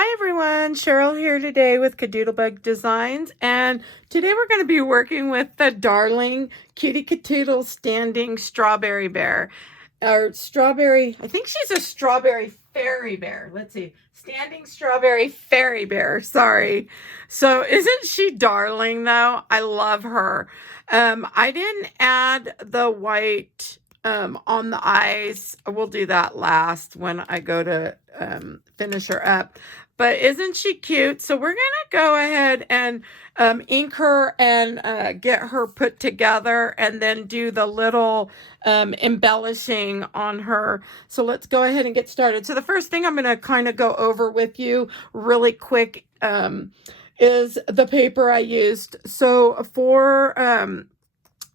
Hi everyone, Cheryl here today with KaDoodle Designs, and today we're going to be working with the darling Cutie KaDoodle standing strawberry bear. Or strawberry, I think she's a strawberry fairy bear. Let's see, standing strawberry fairy bear, sorry. So isn't she darling though? I love her. I didn't add the white on the eyes. We'll do that last when I go to finish her up. But isn't she cute? So we're going to go ahead and ink her and get her put together and then do the little embellishing on her. So let's go ahead and get started. So the first thing I'm going to kind of go over with you really quick is the paper I used. So for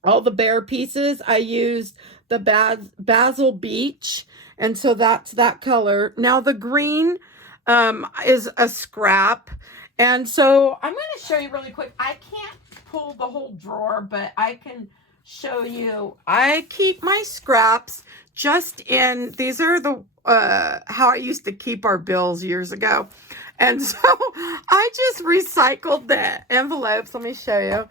all the bear pieces, I used the Bazzill Beach. And so that's that color. Now the green is a scrap. And so I'm going to show you really quick. I can't pull the whole drawer, but I can show you. I keep my scraps just in, these are the, how I used to keep our bills years ago. And so I just recycled the envelopes. Let me show you.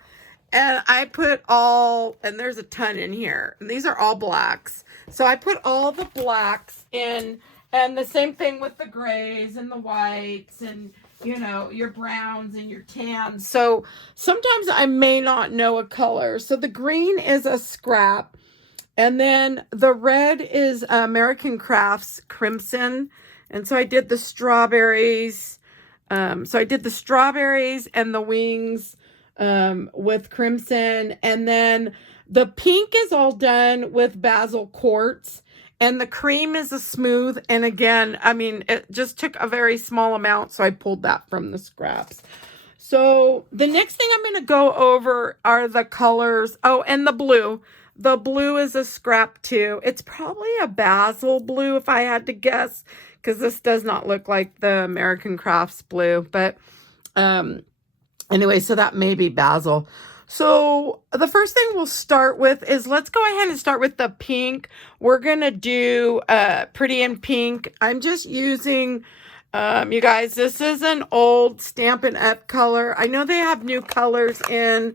And I put all, and there's a ton in here. And these are all blacks. So I put all the blacks in, and the same thing with the grays and the whites and, you know, your browns and your tans. So sometimes I may not know a color. So the green is a scrap. And then the red is American Crafts Crimson. And so I did the strawberries. So I did the strawberries and the wings with crimson, and then the pink is all done with Bazzill Quartz, and the cream is a smooth. And again, I mean, it just took a very small amount, so I pulled that from the scraps. So the next thing I'm going to go over are the colors. Oh, and the blue. The blue is a scrap too. It's probably a Bazzill blue if I had to guess, because this does not look like the American Crafts blue, but anyway, so that may be Bazzill. So the first thing we'll start with is, let's go ahead and start with the pink. We're going to do Pretty in Pink. I'm just using, you guys, this is an old Stampin' Up color. I know they have new colors in.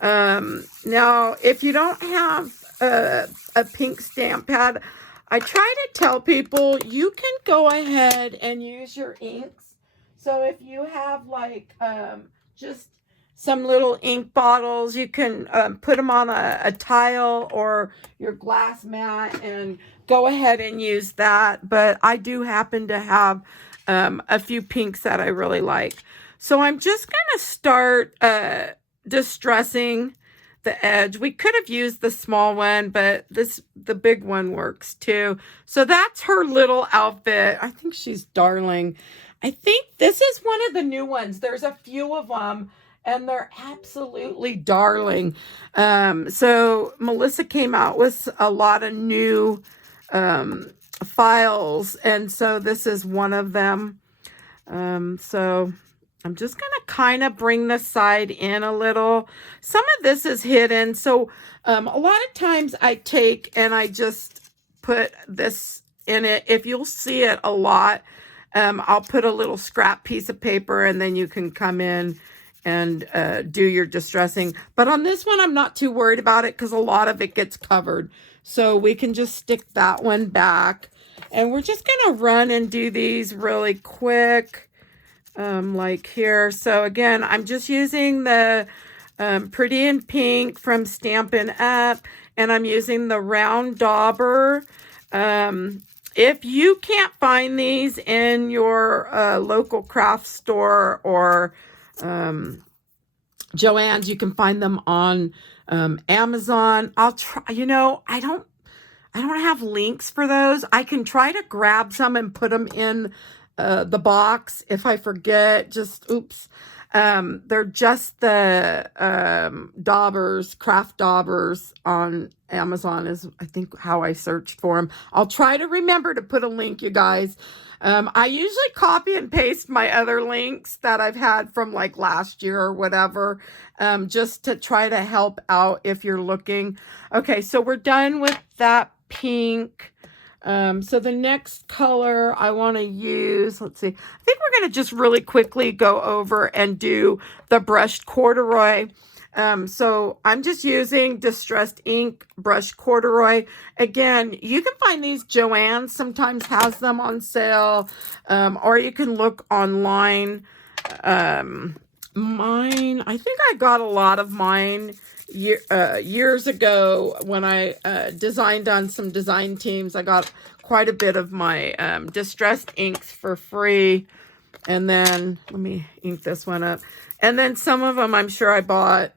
Now, if you don't have a pink stamp pad, I try to tell people you can go ahead and use your inks. So if you have like just some little ink bottles, you can put them on a tile or your glass mat and go ahead and use that. But I do happen to have a few pinks that I really like. So I'm just going to start distressing the edge. We could have used the small one, but the big one works too. So that's her little outfit. I think she's darling. I think this is one of the new ones. There's a few of them, and they're absolutely darling. So Melissa came out with a lot of new files, and so this is one of them. So I'm just going to kind of bring the side in a little. Some of this is hidden, so a lot of times I take and I just put this in it. If you'll see it a lot, I'll put a little scrap piece of paper, and then you can come in and do your distressing. But on this one, I'm not too worried about it because a lot of it gets covered. So we can just stick that one back. And we're just going to run and do these really quick, like here. So again, I'm just using the Pretty in Pink from Stampin' Up, and I'm using the round dauber. If you can't find these in your local craft store or Joann's, you can find them on Amazon. I'll try, you know, I don't have links for those. I can try to grab some and put them in the box if I forget. Just oops. They're just the daubers, craft daubers on Amazon is, I think, how I searched for them. I'll try to remember to put a link, you guys. I usually copy and paste my other links that I've had from like last year or whatever, just to try to help out if you're looking. Okay, so we're done with that pink. So the next color I want to use, let's see, I think we're going to just really quickly go over and do the brushed corduroy. So I'm just using Distressed Ink brushed corduroy. Again, you can find these, Joann sometimes has them on sale, or you can look online. Mine, I think I got a lot of mine years ago when I designed on some design teams. I got quite a bit of my Distressed inks for free. And then, let me ink this one up. And then some of them I'm sure I bought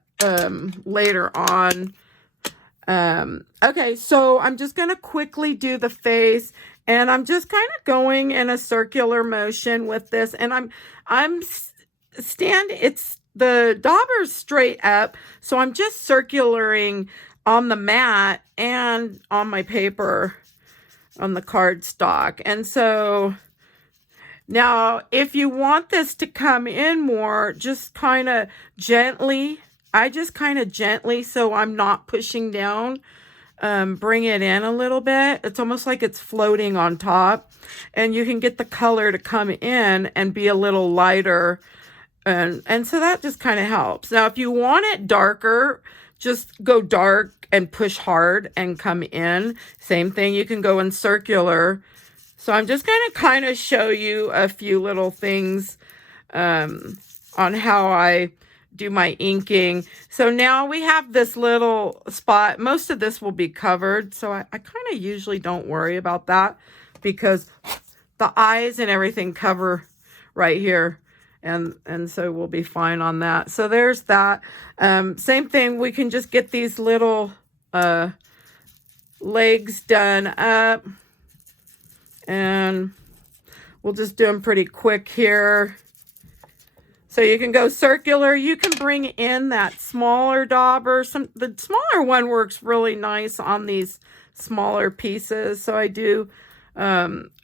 later on. Okay, so I'm just going to quickly do the face. And I'm just kind of going in a circular motion with this. And it's the dauber's straight up, so I'm just circulating on the mat and on my paper on the cardstock. And so now if you want this to come in more, just kind of gently, I just kind of gently, so I'm not pushing down, bring it in a little bit. It's almost like it's floating on top, and you can get the color to come in and be a little lighter. And so that just kind of helps. Now, if you want it darker, just go dark and push hard and come in. Same thing, you can go in circular. So I'm just going to kind of show you a few little things on how I do my inking. So now we have this little spot. Most of this will be covered, so I kind of usually don't worry about that because the eyes and everything cover right here. And so we'll be fine on that. So there's that. Same thing, we can just get these little legs done up. And we'll just do them pretty quick here. So you can go circular. You can bring in that smaller dauber. The smaller one works really nice on these smaller pieces. So I do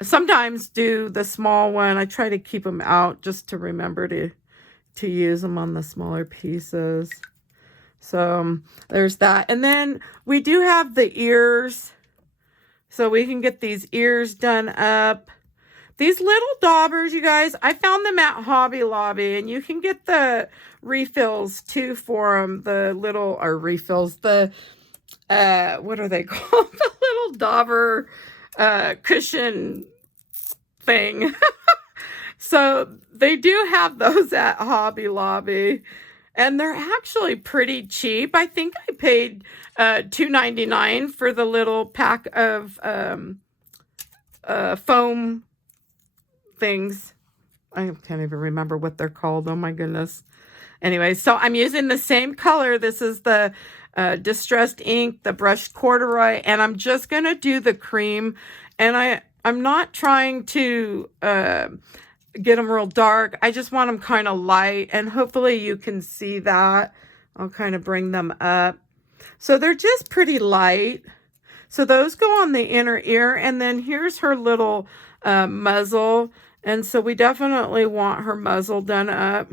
sometimes do the small one. I try to keep them out just to remember to use them on the smaller pieces. So there's that. And then we do have the ears. So we can get these ears done up. These little daubers, you guys, I found them at Hobby Lobby, and you can get the refills too for them. The little, or refills, the, what are they called? The little dauber cushion thing. So they do have those at Hobby Lobby, and they're actually pretty cheap. I think I paid $2.99 for the little pack of foam things. I can't even remember what they're called. Oh my goodness. Anyway, so I'm using the same color. This is the Distressed Ink, the brushed corduroy, and I'm just going to do the cream. And I'm not trying to get them real dark. I just want them kind of light, and hopefully you can see that. I'll kind of bring them up. So they're just pretty light. So those go on the inner ear, and then here's her little muzzle. And so we definitely want her muzzle done up.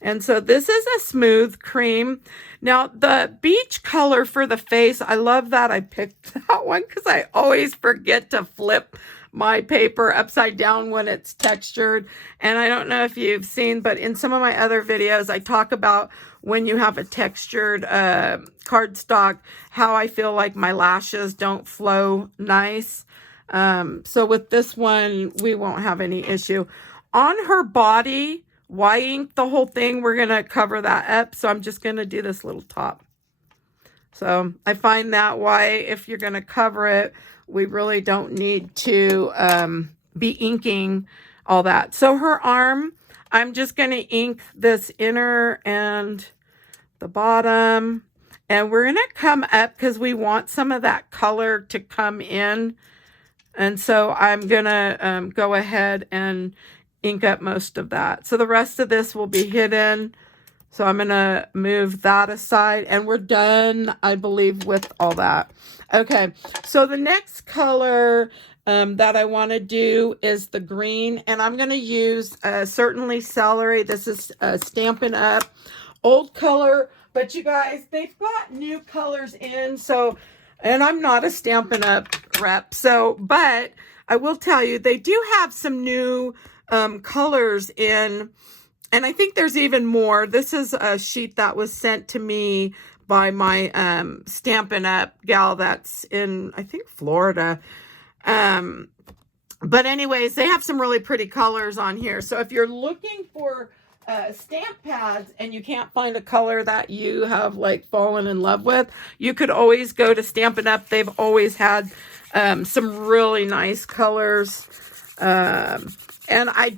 And so this is a smooth cream. Now, the beach color for the face, I love that I picked that one because I always forget to flip my paper upside down when it's textured. And I don't know if you've seen, but in some of my other videos, I talk about when you have a textured cardstock, how I feel like my lashes don't flow nice. So with this one, we won't have any issue. On her body, why ink the whole thing? We're going to cover that up. So I'm just going to do this little top. So I find that why, if you're going to cover it, we really don't need to be inking all that. So her arm, I'm just going to ink this inner and the bottom. And we're going to come up because we want some of that color to come in. And so I'm going to go ahead and ink up most of that. So the rest of this will be hidden. So I'm going to move that aside, and we're done, I believe, with all that. Okay, so the next color that I want to do is the green, and I'm going to use certainly celery. This is Stampin' Up! Old color, but you guys, they've got new colors in, so And I'm not a Stampin' Up! Rep, so, but I will tell you, they do have some new colors in, and I think there's even more. This is a sheet that was sent to me by my Stampin' Up! Gal that's in, I think, Florida. But anyways, they have some really pretty colors on here. So if you're looking for stamp pads and you can't find a color that you have like fallen in love with, you could always go to Stampin' Up! They've always had some really nice colors. And I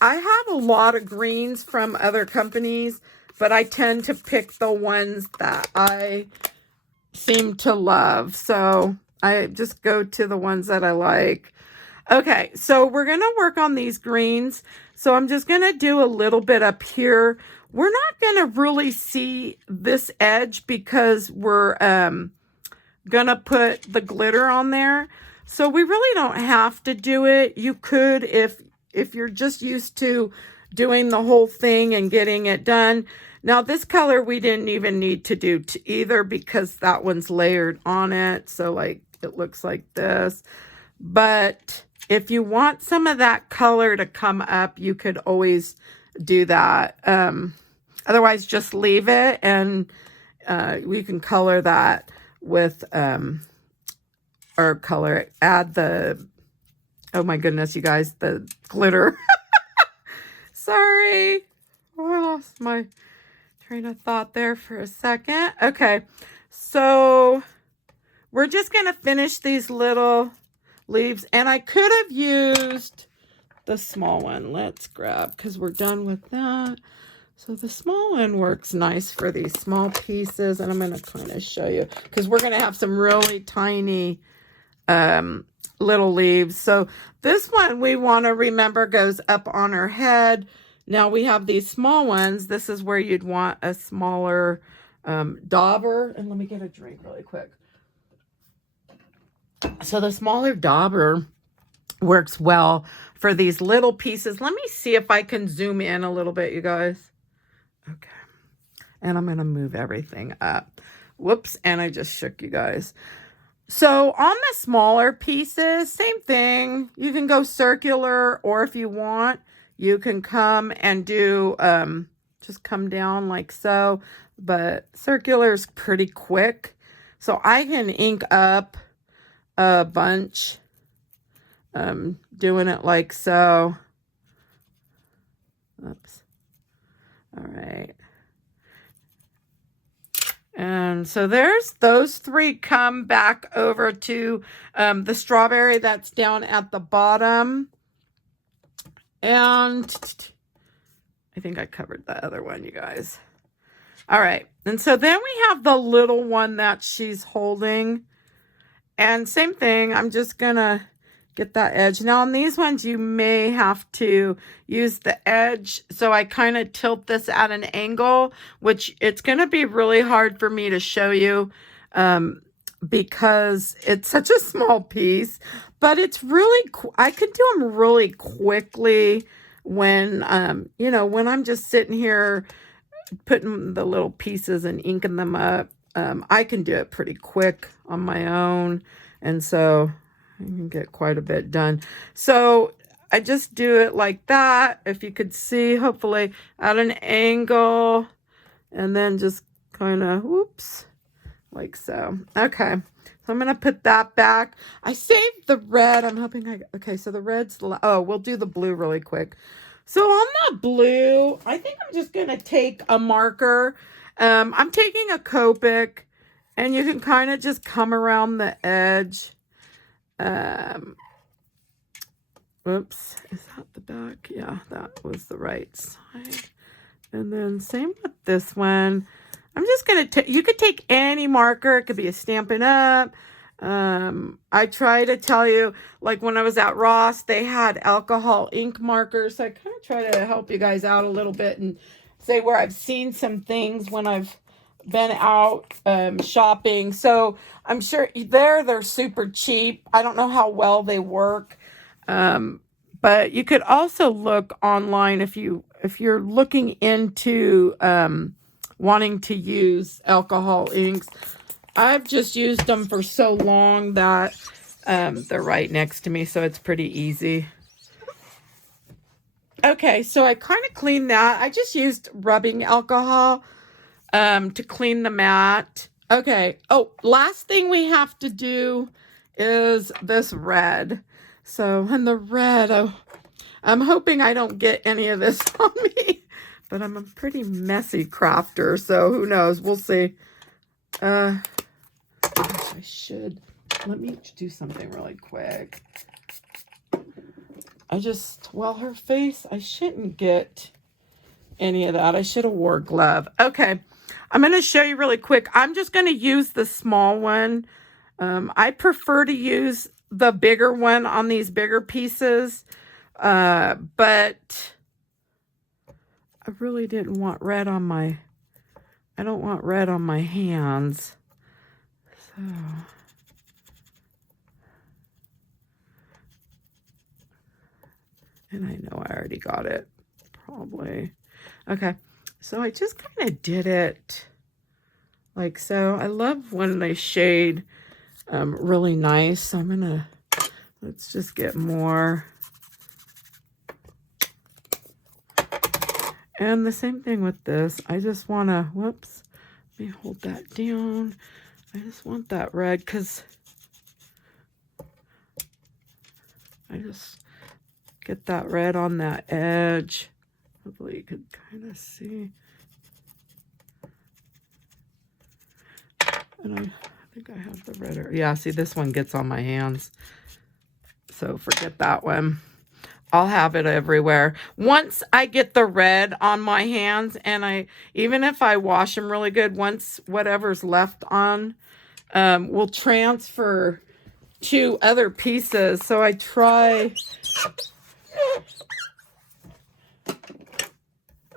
have a lot of greens from other companies, but I tend to pick the ones that I seem to love. So I just go to the ones that I like. Okay, so we're going to work on these greens. So I'm just going to do a little bit up here. We're not going to really see this edge because we're going to put the glitter on there. So we really don't have to do it. You could if you're just used to doing the whole thing and getting it done. Now this color we didn't even need to do either because that one's layered on it. So like it looks like this. But if you want some of that color to come up, you could always do that. Otherwise, just leave it, and we can color that with, or color, add the, oh my goodness, you guys, the glitter. Sorry. Oh, I lost my train of thought there for a second. Okay, so we're just going to finish these little leaves, and I could have used the small one. Let's grab, because we're done with that. So the small one works nice for these small pieces, and I'm going to kind of show you, because we're going to have some really tiny little leaves. So this one we want to remember goes up on her head. Now we have these small ones. This is where you'd want a smaller dauber. And let me get a drink really quick. So the smaller dauber works well for these little pieces. Let me see if I can zoom in a little bit, you guys. Okay. And I'm going to move everything up. Whoops. And I just shook you guys. So on the smaller pieces, same thing. You can go circular, or if you want, you can come and do, just come down like so. But circular is pretty quick. So I can ink up a bunch, doing it like so. Oops. All right. And so there's those three. Come back over to the strawberry that's down at the bottom. And I think I covered the other one, you guys. All right. And so then we have the little one that she's holding. And same thing, I'm just going to get that edge. Now on these ones, you may have to use the edge. So I kind of tilt this at an angle, which it's going to be really hard for me to show you because it's such a small piece. But it's really, I could do them really quickly when, you know, when I'm just sitting here putting the little pieces and inking them up. I can do it pretty quick on my own, and so I can get quite a bit done. So I just do it like that, if you could see, hopefully at an angle, and then just kind of, whoops, like so. Okay, so I'm going to put that back. I saved the red. I'm hoping okay, so the red's, oh, we'll do the blue really quick. So on the blue, I think I'm just going to take a marker. I'm taking a Copic, and you can kind of just come around the edge. Oops, is that the back? Yeah, that was the right side. And then same with this one. I'm just going to, you could take any marker. It could be a Stampin' Up. I try to tell you, like when I was at Ross, they had alcohol ink markers. So I kind of try to help you guys out a little bit and say where I've seen some things when I've been out shopping. So I'm sure they're super cheap. I don't know how well they work. But you could also look online if you're looking into wanting to use alcohol inks. I've just used them for so long that they're right next to me, so it's pretty easy. Okay, so I kind of cleaned that. I just used rubbing alcohol to clean the mat. Okay. Oh, last thing we have to do is this red. So, and the red, oh, I'm hoping I don't get any of this on me, but I'm a pretty messy crafter, so who knows? We'll see. I should. Let me do something really quick. Well, her face, I shouldn't get any of that. I should have wore a glove. Okay, I'm going to show you really quick. I'm just going to use the small one. I prefer to use the bigger one on these bigger pieces, but I really didn't want red on my, I don't want red on my hands. So... And I know I already got it, probably. Okay, so I just kind of did it like so. I love when they shade really nice. So I'm gonna, let's just get more. And the same thing with this. I just want to, whoops, let me hold that down. I just want that red because I just get that red on that edge. Hopefully you could kind of see. And I think I have the red. Yeah, see, this one gets on my hands. So forget that one. I'll have it everywhere. Once I get the red on my hands, and even if I wash them really good, once whatever's left on will transfer to other pieces. So I try...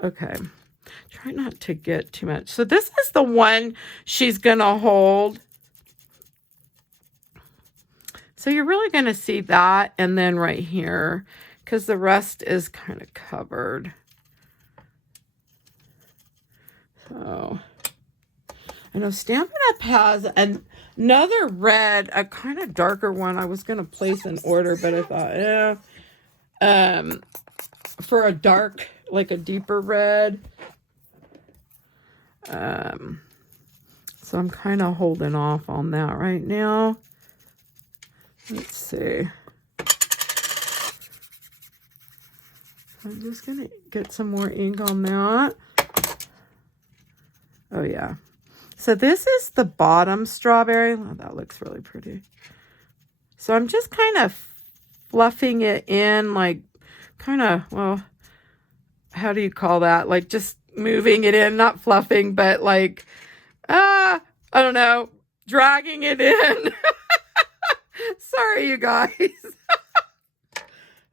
Okay, try not to get too much. So this is the one she's gonna hold. So you're really gonna see that, and then right here, because the rest is kind of covered. So I know StampinUP has another red, a kind of darker one. I was gonna place an order, but I thought, yeah, for a dark, like a deeper red. So I'm kind of holding off on that right now. Let's see. I'm just gonna get some more ink on that. Oh yeah. So this is the bottom strawberry. Oh, that looks really pretty. So I'm just kind of fluffing it in, like kind of, well, how do you call that? Like just moving it in, not fluffing, but like, I don't know, dragging it in. Sorry, you guys.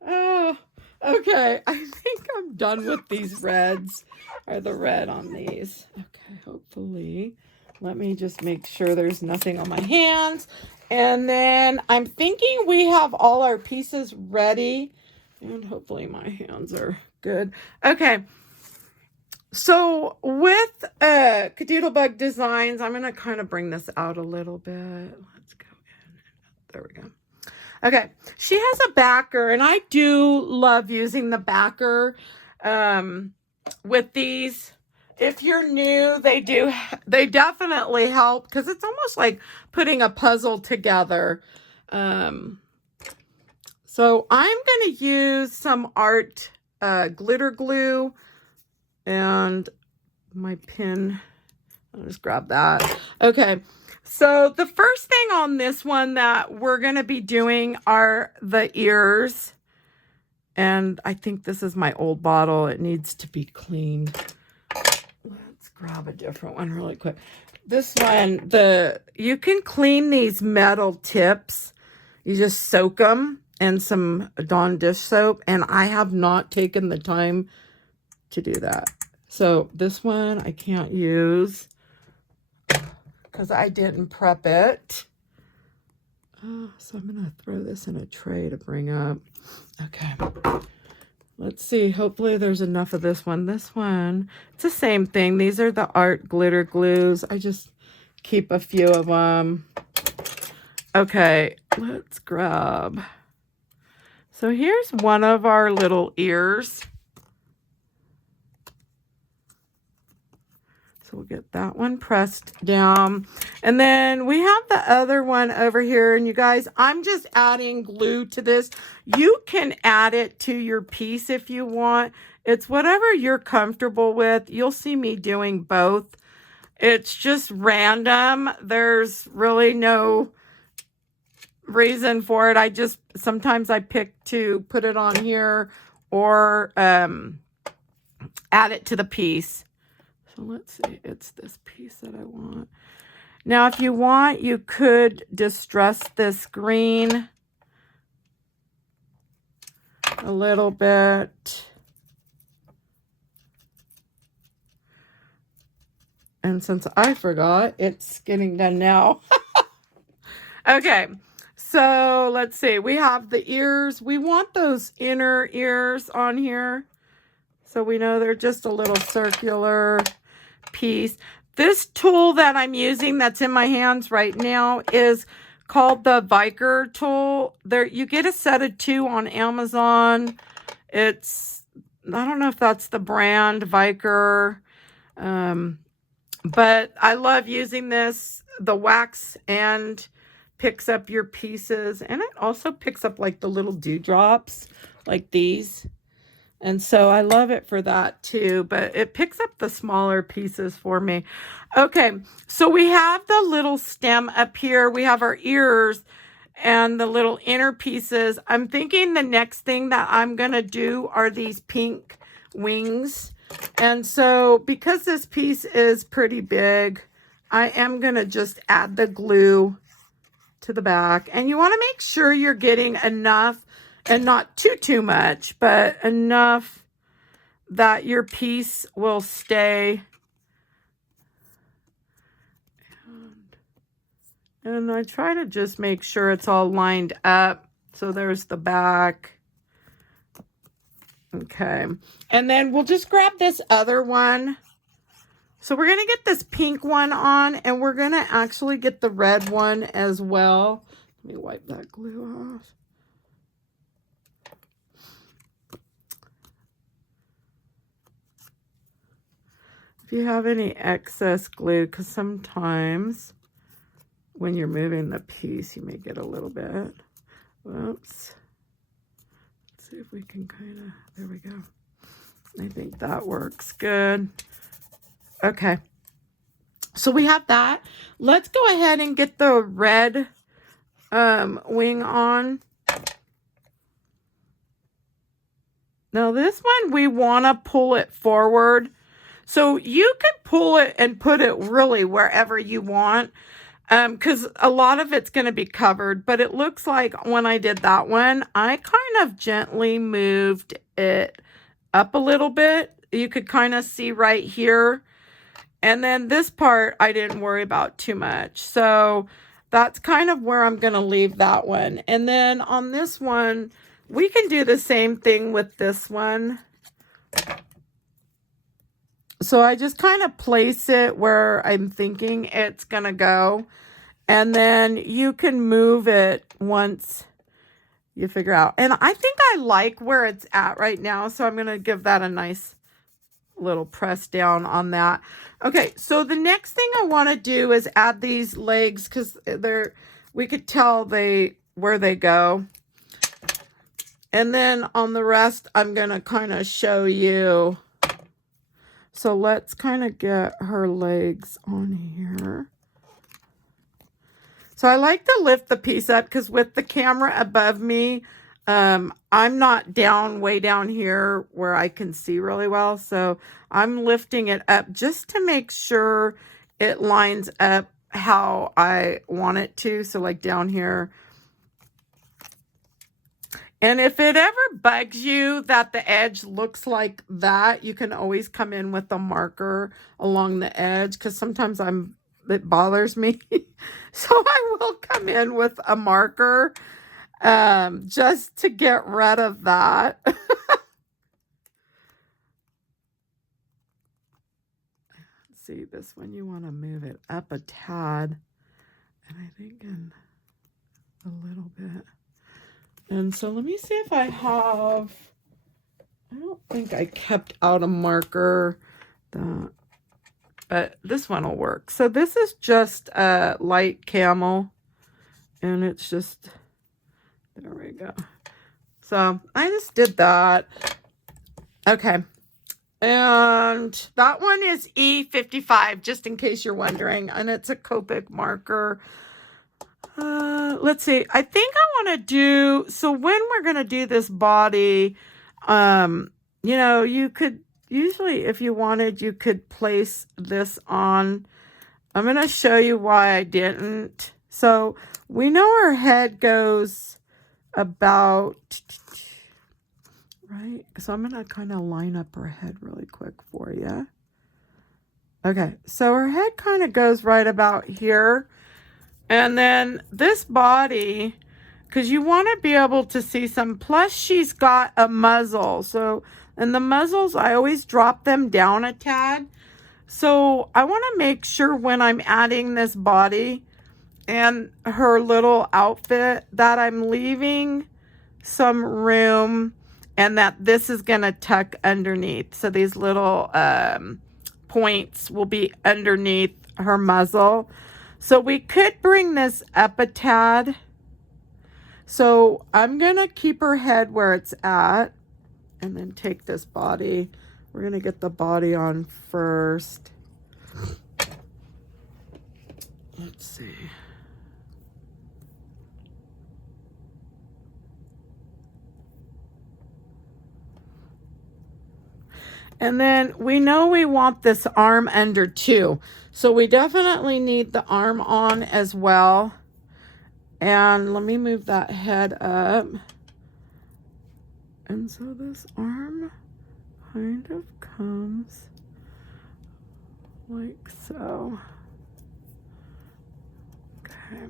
Oh, okay. I think I'm done with these reds, or the red on these. Okay, hopefully. Let me just make sure there's nothing on my hands. And then I'm thinking we have all our pieces ready. And hopefully my hands are good. Okay. So with KaDoodle Bug Designs, I'm going to kind of bring this out a little bit. Let's go in. There we go. Okay. She has a backer, and I do love using the backer with these. If you're new, they definitely help because it's almost like putting a puzzle together. So I'm going to use some art glitter glue and my pin. I'll just grab that. Okay. So the first thing on this one that we're going to be doing are the ears. And I think this is my old bottle. It needs to be cleaned. Let's grab a different one really quick. This one, you can clean these metal tips. You just soak them in some Dawn dish soap. And I have not taken the time to do that. So this one I can't use because I didn't prep it. So I'm going to throw this in a tray to bring up. Okay. Let's see. Hopefully there's enough of this one. This one, it's the same thing. These are the art glitter glues. I just keep a few of them. Okay, let's grab. So here's one of our little ears. So we'll get that one pressed down. And then we have the other one over here. And you guys, I'm just adding glue to this. You can add it to your piece if you want. It's whatever you're comfortable with. You'll see me doing both. It's just random. There's really no reason for it. Sometimes I pick to put it on here or add it to the piece. So let's see, it's this piece that I want. Now, if you want, you could distress this green a little bit. And since I forgot, it's getting done now. Okay, so let's see. We have the ears. We want those inner ears on here. So we know they're just a little circular piece. This tool that I'm using that's in my hands right now is called the Viker tool. You get a set of 2 on Amazon. I don't know if that's the brand Viker, but I love using this. The wax and picks up your pieces, and it also picks up like the little dewdrops like these. And so I love it for that too, but it picks up the smaller pieces for me. Okay, so we have the little stem up here. We have our ears and the little inner pieces. I'm thinking the next thing that I'm going to do are these pink wings. And so because this piece is pretty big, I am going to just add the glue to the back. And you want to make sure you're getting enough, and not too much, but enough that your piece will stay. And I try to just make sure it's all lined up. So there's the back. Okay. And then we'll just grab this other one. So we're going to get this pink one on, and we're going to actually get the red one as well. Let me wipe that glue off. If you have any excess glue, because sometimes when you're moving the piece, you may get a little bit. Whoops. Let's see if we can kind of, there we go. I think that works good. Okay. So we have that. Let's go ahead and get the red wing on. Now this one, we want to pull it forward. So you can pull it and put it really wherever you want, because a lot of it's going to be covered. But it looks like when I did that one, I kind of gently moved it up a little bit. You could kind of see right here. And then this part, I didn't worry about too much. So that's kind of where I'm going to leave that one. And then on this one, we can do the same thing with this one. So I just kind of place it where I'm thinking it's going to go. And then you can move it once you figure out. And I think I like where it's at right now. So I'm going to give that a nice little press down on that. Okay, so the next thing I want to do is add these legs, because we could tell where they go. And then on the rest, I'm going to kind of show you. So let's kind of get her legs on here. So I like to lift the piece up, because with the camera above me, I'm not way down here where I can see really well. So I'm lifting it up just to make sure it lines up how I want it to. So like down here. And if it ever bugs you that the edge looks like that, you can always come in with a marker along the edge, because sometimes it bothers me. So I will come in with a marker just to get rid of that. see, this one you want to move it up a tad, and I think in a little bit. And so let me see if I have, I don't think I kept out a marker, but this one will work. So this is just a light camel, and it's just, there we go. So I just did that. Okay. And that one is E55, just in case you're wondering. And it's a copic marker. Let's see. I think I want to do, so when we're going to do this body, you know, you could usually, if you wanted, you could place this on. I'm going to show you why I didn't. So we know her head goes about, right? So I'm going to kind of line up her head really quick for you. Okay, so her head kind of goes right about here. And then this body, because you want to be able to see some, plus she's got a muzzle. So, and the muzzles, I always drop them down a tad. So I want to make sure when I'm adding this body and her little outfit that I'm leaving some room and that this is going to tuck underneath. So these little points will be underneath her muzzle. So we could bring this up a tad. So I'm going to keep her head where it's at and then take this body. We're going to get the body on first. Let's see. And then we know we want this arm under too. So we definitely need the arm on as well. And let me move that head up. And so this arm kind of comes like so. Okay.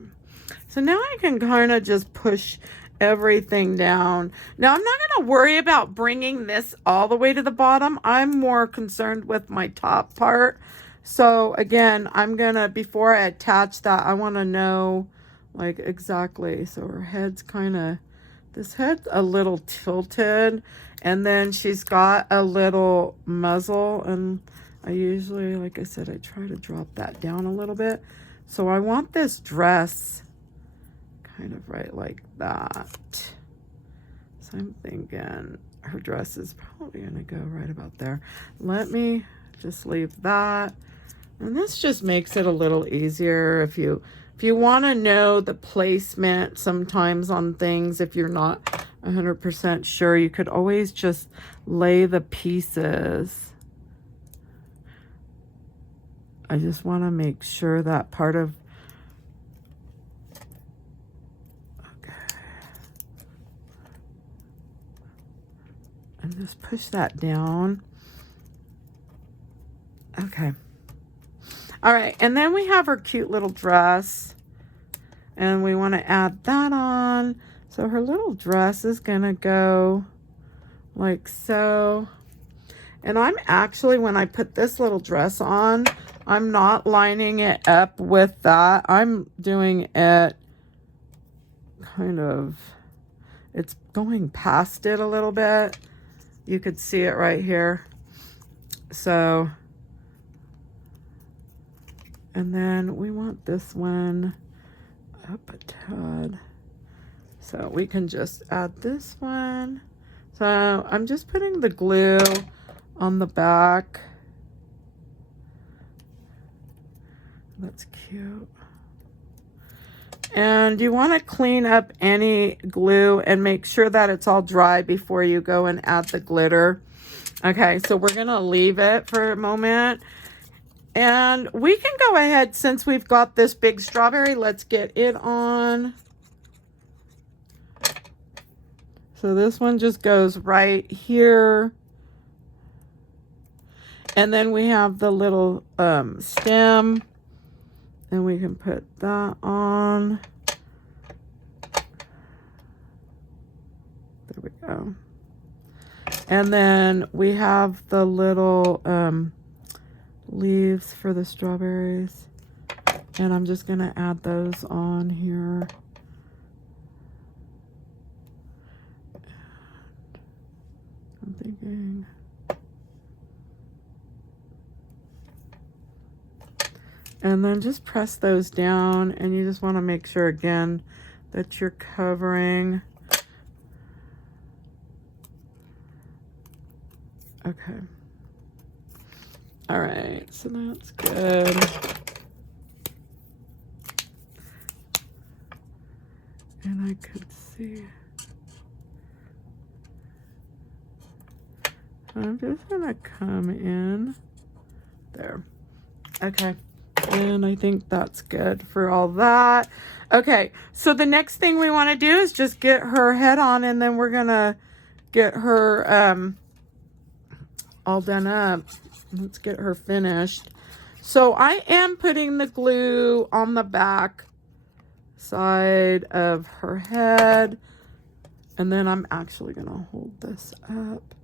So now I can kind of just push everything down. Now I'm not going to worry about bringing this all the way to the bottom. I'm more concerned with my top part. So again, I'm going to, before I attach that, I want to know like exactly. So her head's kind of, this head's a little tilted, and then she's got a little muzzle, and I usually, like I said, I try to drop that down a little bit. So I want this dress kind of right like that. So I'm thinking her dress is probably going to go right about there. Let me just leave that. And this just makes it a little easier if you want to know the placement sometimes on things. If you're not 100% sure, you could always just lay the pieces. I just want to make sure that part of, and just push that down. Okay. All right. And then we have her cute little dress, and we want to add that on. So her little dress is going to go like so. And I'm actually, when I put this little dress on, I'm not lining it up with that. I'm doing it kind of, it's going past it a little bit. You could see it right here. So, and then we want this one up a tad. So we can just add this one. So I'm just putting the glue on the back. That's cute. And you want to clean up any glue and make sure that it's all dry before you go and add the glitter. Okay, so we're going to leave it for a moment. And we can go ahead, since we've got this big strawberry, let's get it on. So this one just goes right here. And then we have the little stem. And we can put that on. There we go. And then we have the little leaves for the strawberries. And I'm just going to add those on here. I'm thinking... And then just press those down, and you just want to make sure again that you're covering. Okay. All right, so that's good. And I could see. So I'm just gonna come in there. Okay. And I think that's good for all that. Okay, so the next thing we want to do is just get her head on, and then we're gonna get her all done up. Let's get her finished. So I am putting the glue on the back side of her head, and then I'm actually gonna hold this up.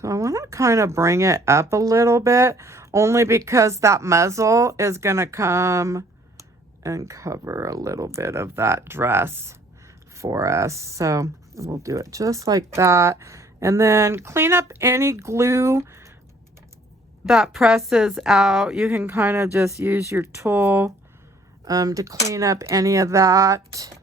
So I want to kind of bring it up a little bit, only because that muzzle is going to come and cover a little bit of that dress for us. So we'll do it just like that. And then clean up any glue that presses out. You can kind of just use your tool to clean up any of that.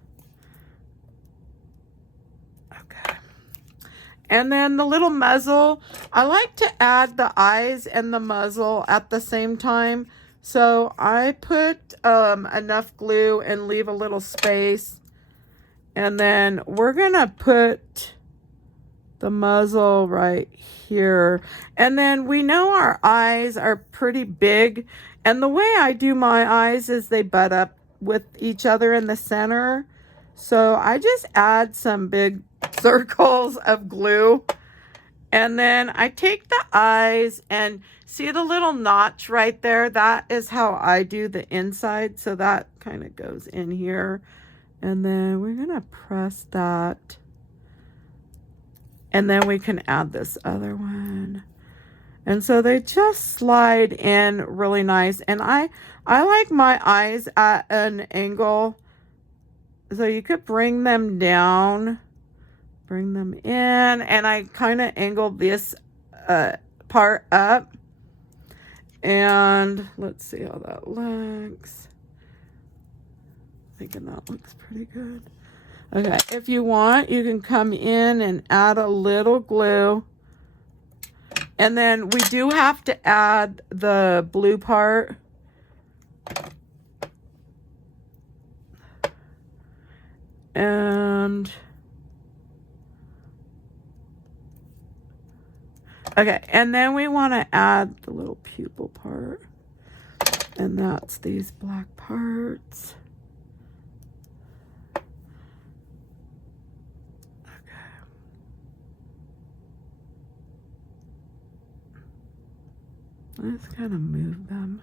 And then the little muzzle, I like to add the eyes and the muzzle at the same time. So I put enough glue and leave a little space. And then we're going to put the muzzle right here. And then we know our eyes are pretty big. And the way I do my eyes is they butt up with each other in the center. So I just add some big circles of glue, and then I take the eyes and see the little notch right there. That is how I do the inside. So that kind of goes in here, and then we're gonna press that, and then we can add this other one. And so they just slide in really nice. And I like my eyes at an angle. So you could bring them down, bring them in, and I kind of angle this part up. And let's see how that looks. Thinking that looks pretty good. Okay, if you want, you can come in and add a little glue. And then we do have to add the blue part. And okay, and then we want to add the little pupil part, and that's these black parts. Okay. Let's kind of move them,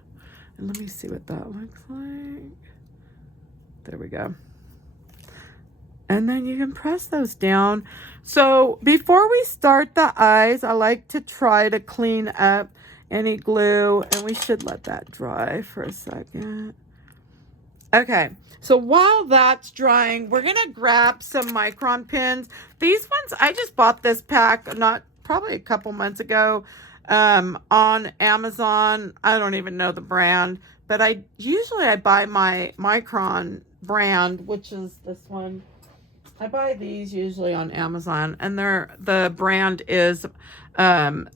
and let me see what that looks like. There we go. And then you can press those down. So before we start the eyes, I like to try to clean up any glue, and we should let that dry for a second. Okay, so while that's drying, we're gonna grab some micron pins. These ones, I just bought this pack probably a couple months ago on Amazon. I don't even know the brand, but I buy my micron brand, which is this one. I buy these usually on Amazon, and the brand is Pigma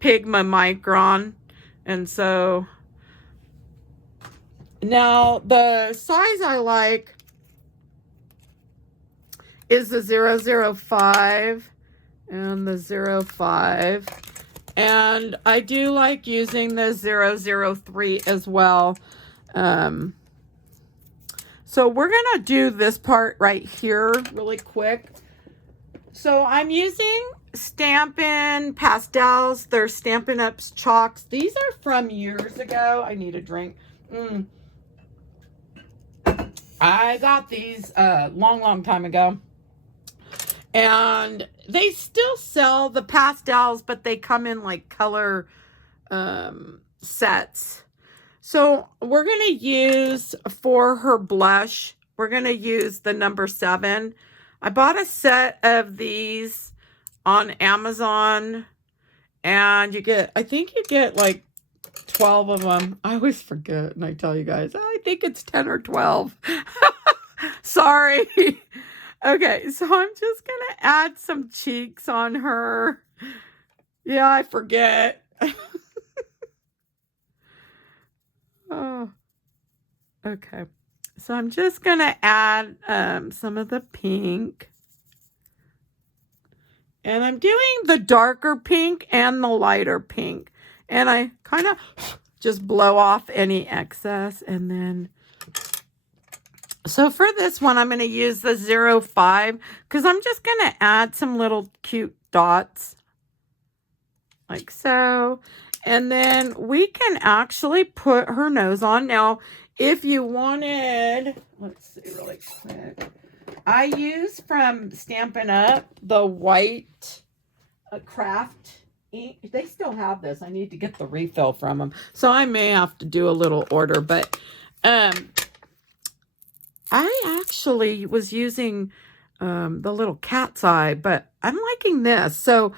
Micron. And so now the size I like is the 005 and the 05. And I do like using the 003 as well. So we're going to do this part right here really quick. So I'm using Stampin' Pastels. They're StampinUP's chalks. These are from years ago. I need a drink. I got these a long time ago. And they still sell the pastels, but they come in like color sets. So we're going to use, for her blush, we're going to use the number 7. I bought a set of these on Amazon, and you get, I think you get like 12 of them. I always forget, and I tell you guys, I think it's 10 or 12. Sorry. Okay, so I'm just going to add some cheeks on her. Yeah, I forget. Oh, okay. So I'm just going to add some of the pink. And I'm doing the darker pink and the lighter pink. And I kind of just blow off any excess. And then, so for this one, I'm going to use the 05 because I'm just going to add some little cute dots. Like so. And then we can actually put her nose on. Now, if you wanted, let's see really quick. I use from Stampin' Up! The white craft ink. They still have this. I need to get the refill from them. So I may have to do a little order. But I actually was using the little cat's eye. But I'm liking this. So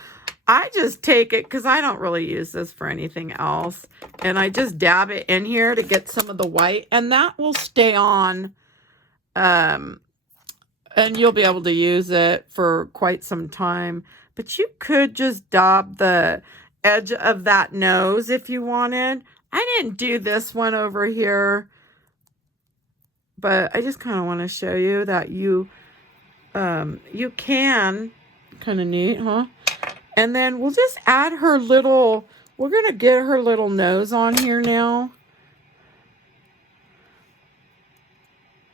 I just take it because I don't really use this for anything else. And I just dab it in here to get some of the white. And that will stay on. And you'll be able to use it for quite some time. But you could just dab the edge of that nose if you wanted. I didn't do this one over here. But I just kind of want to show you that you can. Kind of neat, huh? And then we'll just add her little, we're going to get her little nose on here now.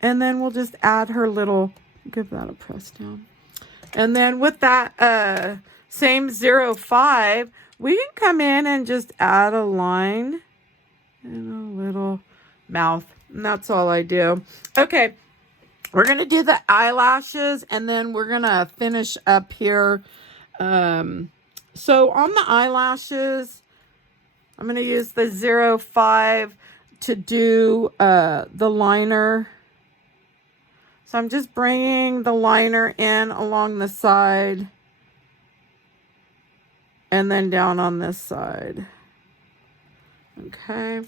And then we'll just add her little, give that a press down. And then with that same 05, we can come in and just add a line and a little mouth. And that's all I do. Okay, we're going to do the eyelashes, and then we're going to finish up here. So on the eyelashes, I'm going to use the 05 to do the liner. So I'm just bringing the liner in along the side and then down on this side. Okay.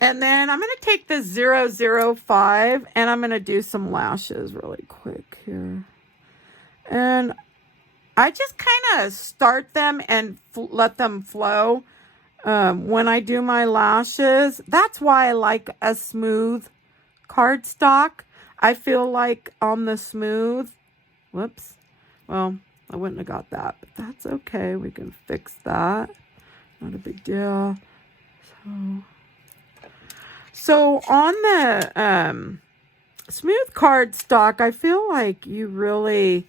And then I'm going to take the 005 and I'm going to do some lashes really quick here. And I just kind of start them and let them flow when I do my lashes. That's why I like a smooth cardstock. I feel like on the smooth, whoops, well, I wouldn't have got that, but that's okay. We can fix that. Not a big deal. So on the smooth cardstock, I feel like you really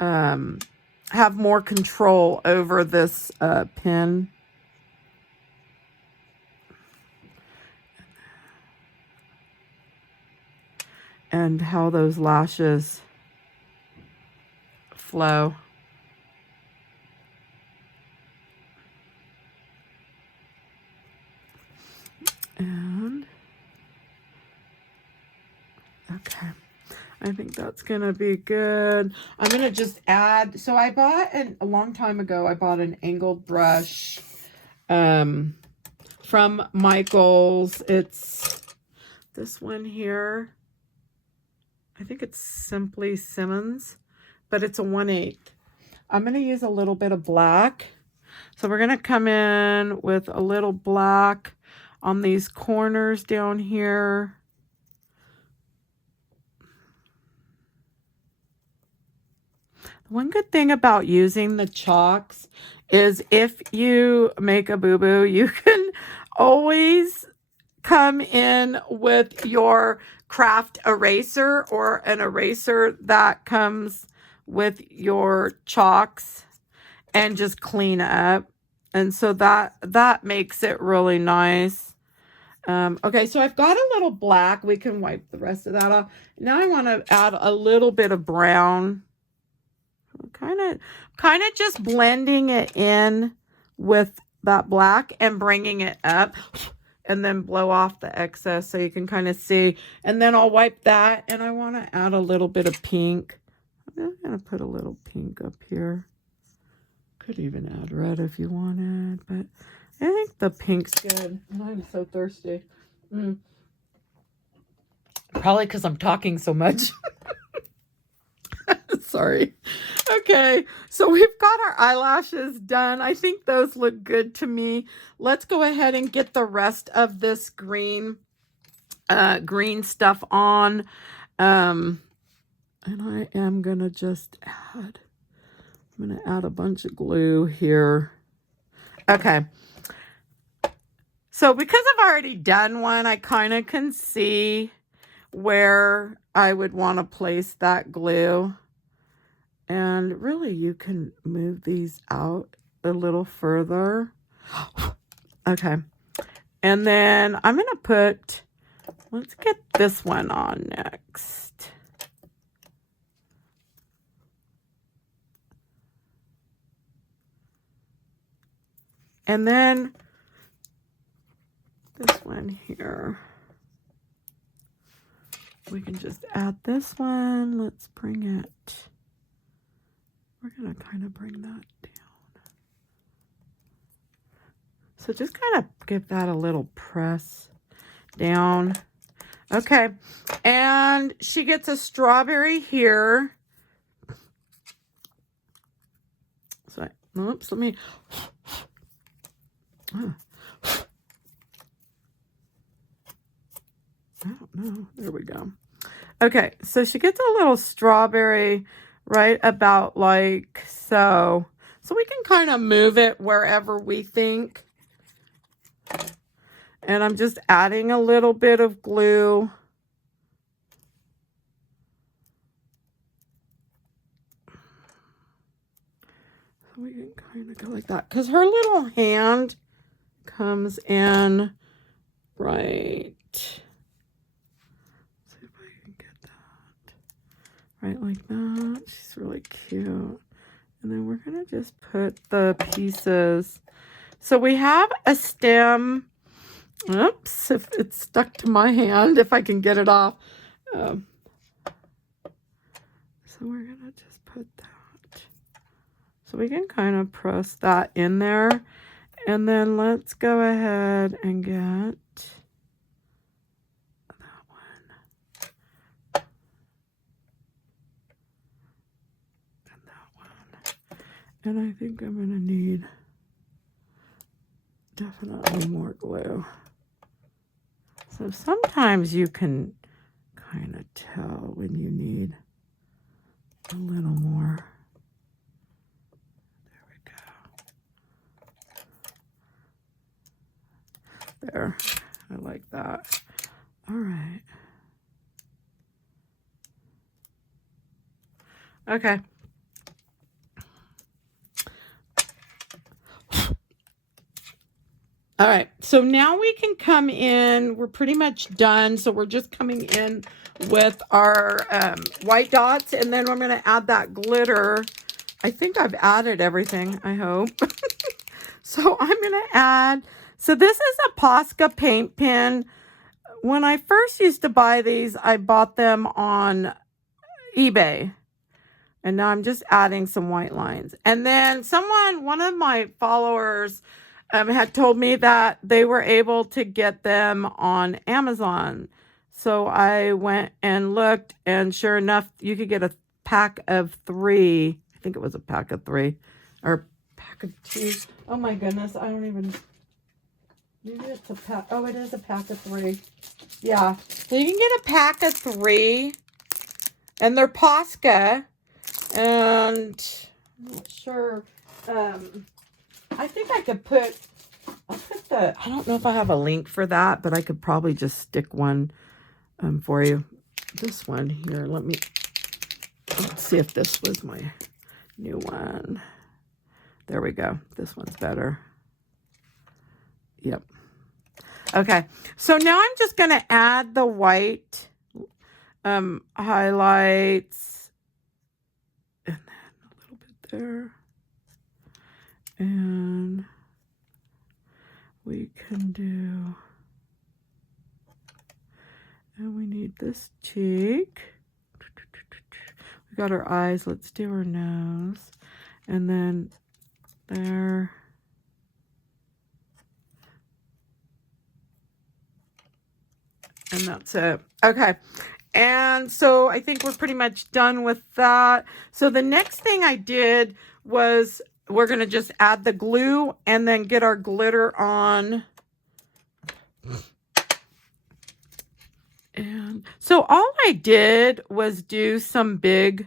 have more control over this pen. And how those lashes flow. And okay, I think that's gonna be good. I'm gonna just add, so I bought a long time ago, I bought an angled brush from Michaels. It's this one here. I think it's Simply Simmons, but it's a 1/8. I'm going to use a little bit of black. So we're going to come in with a little black on these corners down here. One good thing about using the chalks is if you make a boo-boo, you can always come in with your craft eraser or an eraser that comes with your chalks and just clean up. And so that makes it really nice. Okay, so I've got a little black. We can wipe the rest of that off. Now I want to add a little bit of brown. kind of just blending it in with that black and bringing it up, and then blow off the excess so you can kind of see. And then I'll wipe that, and I want to add a little bit of pink. I'm going to put a little pink up here. Could even add red if you wanted, but I think the pink's good. And I'm so thirsty. Probably because I'm talking so much. Sorry. Okay, so we've got our eyelashes done. I think those look good to me. Let's go ahead and get the rest of this green stuff on. And I am going to just add, I'm going to add a bunch of glue here. Okay. So because I've already done one, I kind of can see where I would want to place that glue. And really, you can move these out a little further. Okay. And then I'm going to put, let's get this one on next. And then this one here. We can just add this one. Let's bring it. We're going to kind of bring that down. So just kind of give that a little press down. Okay. And she gets a strawberry here. So, oops, let me. I don't know. There we go. Okay. So she gets a little strawberry right about like so. So we can kind of move it wherever we think. And I'm just adding a little bit of glue. So we can kind of go like that. Because her little hand comes in right. Right like that. She's really cute. And then we're going to just put the pieces. So we have a stem. Oops, if it's stuck to my hand, if I can get it off. So we're going to just put that. So we can kind of press that in there. And then let's go ahead and get and I think I'm going to need definitely more glue. So sometimes you can kind of tell when you need a little more. There we go. There. I like that. All right. Okay. All right, so now we can come in. We're pretty much done. So we're just coming in with our white dots, and then I'm going to add that glitter. I think I've added everything, I hope. So I'm going to add, so this is a Posca paint pen. When I first used to buy these, I bought them on eBay. And now I'm just adding some white lines. And then one of my followers had told me that they were able to get them on Amazon. So I went and looked, and sure enough, you could get a pack of 3. I think it was a pack of 3 or a pack of 2. Oh my goodness, I don't even, maybe it's a pack. Oh, it is a pack of 3. Yeah, so you can get a pack of 3, and they're Posca, and I'm not sure. I think I could put, I don't know if I have a link for that, but I could probably just stick one for you. This one here, let's see if this was my new one. There we go. This one's better. Yep. Okay, so now I'm just going to add the white highlights. And then a little bit there. And we can do, and we need this cheek. We got our eyes, let's do her nose. And then there. And that's it. Okay. And so I think we're pretty much done with that. So the next thing I did was we're going to just add the glue and then get our glitter on. And so all I did was do some big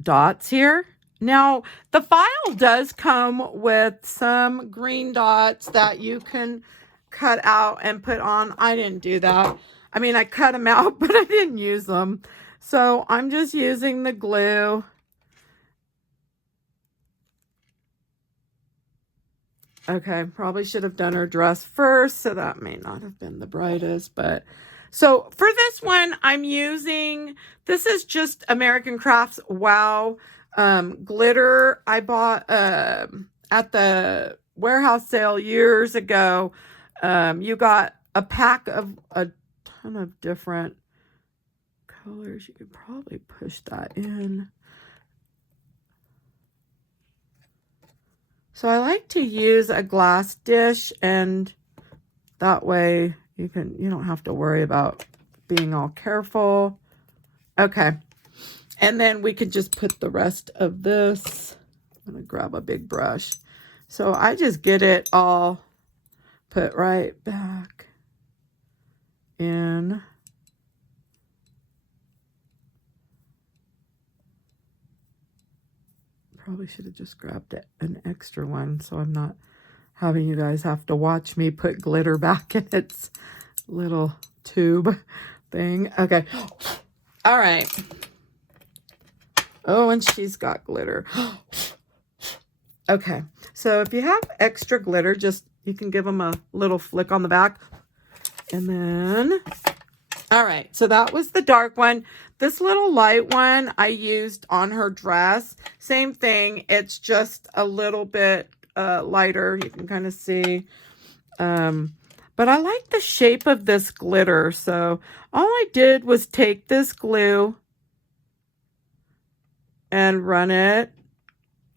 dots here. Now, the file does come with some green dots that you can cut out and put on. I didn't do that. I mean, I cut them out, but I didn't use them. So I'm just using the glue. Okay, probably should have done her dress first, so that may not have been the brightest, but so for this one, I'm using, this is just American Crafts Wow glitter. I bought at the warehouse sale years ago. You got a pack of a ton of different colors. You could probably push that in. So I like to use a glass dish, and that way you don't have to worry about being all careful. Okay. And then we could just put the rest of this. I'm going to grab a big brush. So I just get it all put right back in. Probably should have just grabbed an extra one so I'm not having you guys have to watch me put glitter back in its little tube thing. Okay. All right. Oh, and she's got glitter. Okay. So if you have extra glitter, just you can give them a little flick on the back. And then, all right. So that was the dark one. This little light one I used on her dress. Same thing. It's just a little bit lighter. You can kind of see. But I like the shape of this glitter. So all I did was take this glue and run it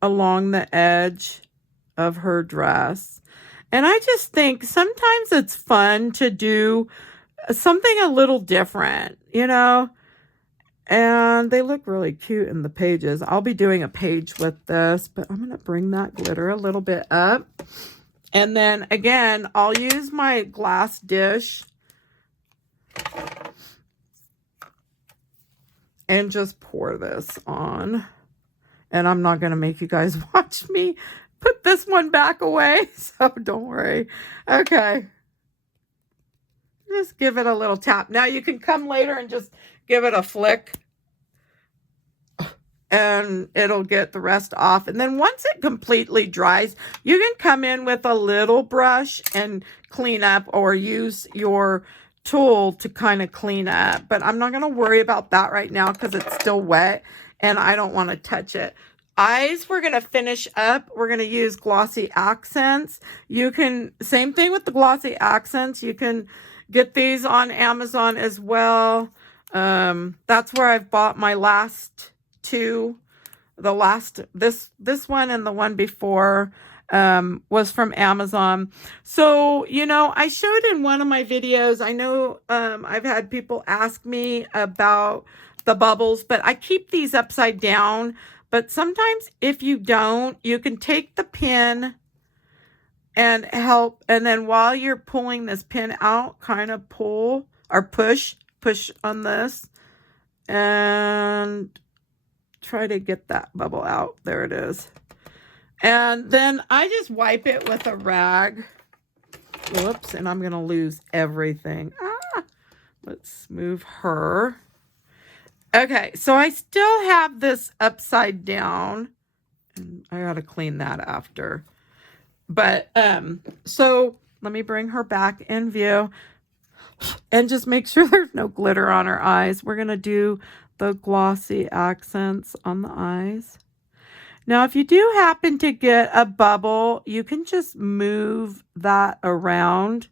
along the edge of her dress. And I just think sometimes it's fun to do something a little different, you know? And they look really cute in the pages. I'll be doing a page with this, but I'm going to bring that glitter a little bit up. And then again, I'll use my glass dish and just pour this on. And I'm not going to make you guys watch me put this one back away, so don't worry. Okay. Just give it a little tap. Now you can come later and just give it a flick and it'll get the rest off. And then once it completely dries, you can come in with a little brush and clean up, or use your tool to kind of clean up. But I'm not going to worry about that right now because it's still wet and I don't want to touch it. Eyes, we're going to finish up. We're going to use glossy accents. You can, same thing with the glossy accents. You can get these on Amazon as well. That's where I've bought my last two. The last, this one and the one before was from Amazon. So, you know, I showed in one of my videos, I know I've had people ask me about the bubbles, but I keep these upside down. But sometimes if you don't, you can take the pin and help. And then while you're pulling this pin out, kind of pull or push on this and try to get that bubble out. There it is. And then I just wipe it with a rag. Whoops, and I'm going to lose everything. Let's move her. Okay, so I still have this upside down. And I got to clean that after. But, so let me bring her back in view. and just make sure there's no glitter on her eyes. We're going to do the glossy accents on the eyes. Now, if you do happen to get a bubble, you can just move that around.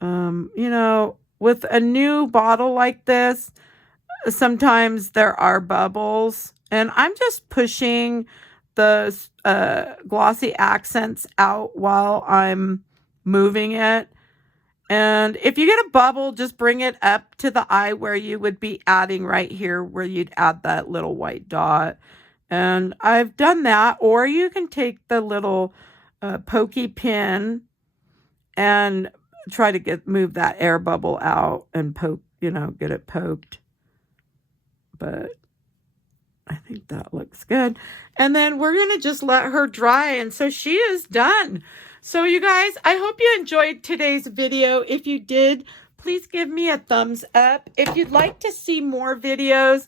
You know, with a new bottle like this, sometimes there are bubbles, and I'm just pushing the glossy accents out while I'm moving it. And if you get a bubble, just bring it up to the eye where you would be adding right here, where you'd add that little white dot. And I've done that. Or you can take the little pokey pin and try to move that air bubble out and poke, you know, get it poked. But I think that looks good. And then we're going to just let her dry. And so she is done. So you guys, I hope you enjoyed today's video. If you did, please give me a thumbs up. If you'd like to see more videos,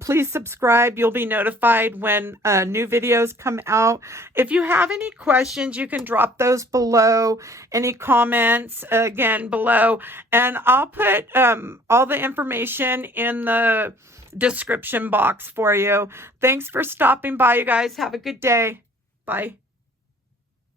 please subscribe. You'll be notified when new videos come out. If you have any questions, you can drop those below. Any comments, again, below. And I'll put all the information in the description box for you. Thanks for stopping by, you guys. Have a good day. Bye.